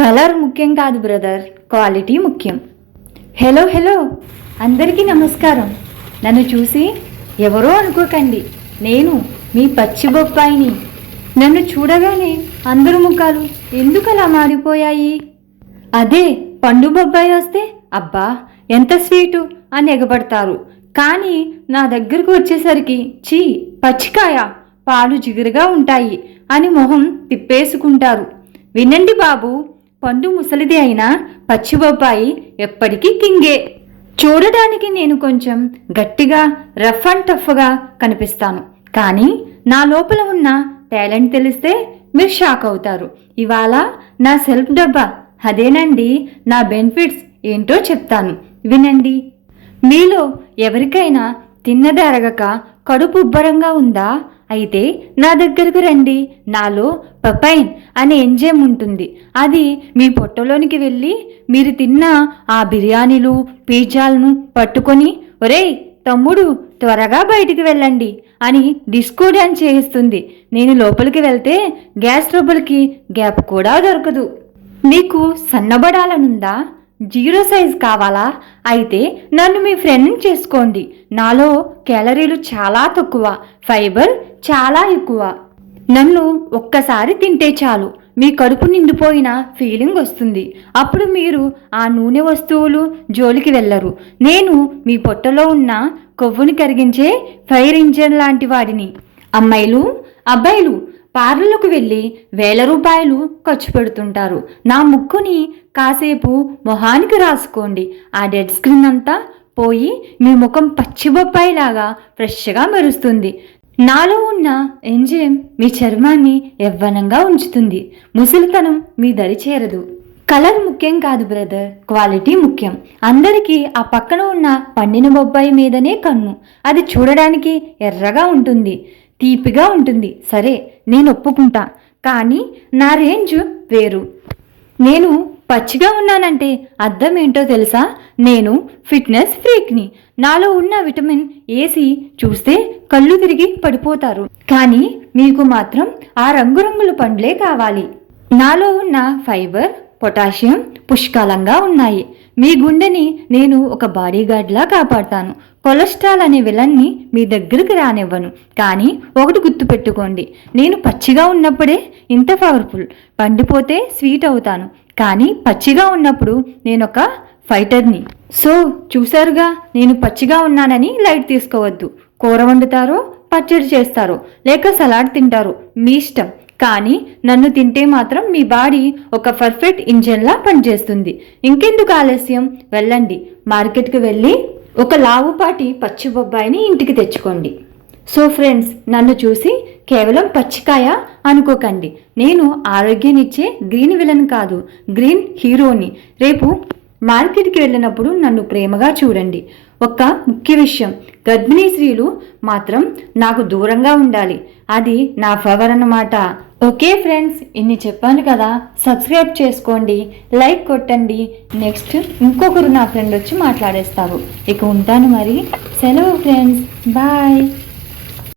Colour ముఖ్యం కాదు brother, quality ముఖ్యం. హలో హలో, అందరికీ నమస్కారం. నన్ను చూసి ఎవరో అనుకోకండి, నేను మీ పచ్చి బొప్పాయిని. నన్ను చూడగానే అందరు ముఖాలు ఎందుకలా మారిపోయాయి? అదే పండు బొబ్బాయి వస్తే అబ్బా ఎంత స్వీటు అని ఎగబడతారు. కానీ నా దగ్గరకు వచ్చేసరికి చీ పచ్చికాయ, పాలు జిగురుగా ఉంటాయి అని మొహం తిప్పేసుకుంటారు. వినండి బాబు, పండు ముసలిది అయినా పచ్చి బొబ్బాయి ఎప్పటికీ కింగే. చూడడానికి నేను కొంచెం గట్టిగా రఫ్ అండ్ టఫ్గా కనిపిస్తాను, కానీ నా లోపల ఉన్న టాలెంట్ తెలిస్తే మీరు షాక్ అవుతారు. ఇవాళ నా సెల్ఫ్ డబ్బా, అదేనండి నా బెనిఫిట్స్ ఏంటో చెప్తాను, వినండి. మీలో ఎవరికైనా తిన్నది అరగక కడుపు ఉబ్బరంగా ఉందా? అయితే నా దగ్గరకు రండి. నాలో పపైన్ అనే ఎంజైమ్ ఉంటుంది. అది మీ పొట్టలోనికి వెళ్ళి మీరు తిన్న ఆ బిర్యానీలు పిజ్జాలను పట్టుకొని, ఒరేయ్ తమ్ముడు త్వరగా బయటికి వెళ్ళండి అని డిస్కో డ్యాన్స్ చేయిస్తుంది. నేను లోపలికి వెళ్తే గ్యాస్ ట్రబుల్కి గ్యాప్ కూడా దొరకదు. మీకు సన్నబడాలనుందా? జీరో సైజ్ కావాలా? అయితే నన్ను మీ ఫ్రెండ్ చేసుకోండి. నాలో క్యాలరీలు చాలా తక్కువ, ఫైబర్ చాలా ఎక్కువ. నన్ను ఒక్కసారి తింటే చాలు మీ కడుపు నిండిపోయిన ఫీలింగ్ వస్తుంది. అప్పుడు మీరు ఆ నూనె వస్తువులు జోలికి వెళ్ళరు. నేను మీ పొట్టలో ఉన్న కొవ్వుని కరిగించే ఫైర్ ఇంజన్ లాంటి వాడిని. అమ్మాయిలు అబ్బాయిలు పార్లర్లకు వెళ్ళి వేల రూపాయలు ఖర్చు పెడుతుంటారు. నా ముక్కుని కాసేపు మొహానికి రాసుకోండి. ఆ డెడ్ స్క్రీన్ అంతా పోయి మీ ముఖం పచ్చి బొప్పాయిలాగా ఫ్రెష్గా మెరుస్తుంది. నాలో ఉన్న ఎంజైమ్ మీ చర్మాన్ని యవ్వనంగా ఉంచుతుంది. ముసలితనం మీ దరి చేరదు. కలర్ ముఖ్యం కాదు బ్రదర్, క్వాలిటీ ముఖ్యం. అందరికీ ఆ పక్కన ఉన్న పండిన బొబ్బాయి మీదనే కన్ను. అది చూడడానికి ఎర్రగా ఉంటుంది, తీపిగా ఉంటుంది. సరే నేను ఒప్పుకుంటా, కానీ నా రేంజ్ వేరు. నేను పచ్చిగా ఉన్నానంటే అర్థం ఏంటో తెలుసా? నేను ఫిట్నెస్ ఫ్రీక్ని. నాలో ఉన్న విటమిన్ ఏసి చూస్తే కళ్ళు తిరిగి పడిపోతారు. కానీ మీకు మాత్రం ఆ రంగురంగుల పండ్లే కావాలి. నాలో ఉన్న ఫైబర్ పొటాషియం పుష్కలంగా ఉన్నాయి. మీ గుండెని నేను ఒక బాడీగార్డ్లా కాపాడుతాను. కొలెస్ట్రాల్ అనే విలన్ని మీ దగ్గరికి రానివ్వను. కానీ ఒకటి గుర్తుపెట్టుకోండి, నేను పచ్చిగా ఉన్నప్పుడే ఇంత పవర్ఫుల్. పండిపోతే స్వీట్ అవుతాను, కానీ పచ్చిగా ఉన్నప్పుడు నేను ఒక ఫైటర్ని. సో చూసారుగా, నేను పచ్చిగా ఉన్నానని లైట్ తీసుకోవద్దు. కూర వండుతారో, పచ్చడి చేస్తారో, లేక సలాడ్ తింటారో మీ ఇష్టం. కానీ నన్ను తింటే మాత్రం మీ బాడీ ఒక పర్ఫెక్ట్ ఇంజన్లా పనిచేస్తుంది. ఇంకెందుకు ఆలస్యం, వెళ్ళండి మార్కెట్కి వెళ్ళి ఒక లావుపాటి పచ్చి బొబ్బాయిని ఇంటికి తెచ్చుకోండి. సో ఫ్రెండ్స్, నన్ను చూసి కేవలం పచ్చికాయ అనుకోకండి. నేను ఆరోగ్యాన్నిచ్చే గ్రీన్ విలన్ కాదు, గ్రీన్ హీరోని. రేపు మార్కెట్కి వెళ్ళినప్పుడు నన్ను ప్రేమగా చూడండి. ఒక ముఖ్య విషయం, గర్భిణీ స్త్రీలు మాత్రం నాకు దూరంగా ఉండాలి. అది నా ఫేవర్ అన్నమాట. ఓకే ఫ్రెండ్స్, ఇన్ని చెప్పాను కదా, సబ్స్క్రైబ్ చేసుకోండి, లైక్ కొట్టండి. నెక్స్ట్ ఇంకొకరు నా ఫ్రెండ్ వచ్చి మాట్లాడేస్తారు. ఇక ఉంటాను మరి, సెలవు ఫ్రెండ్స్, బాయ్.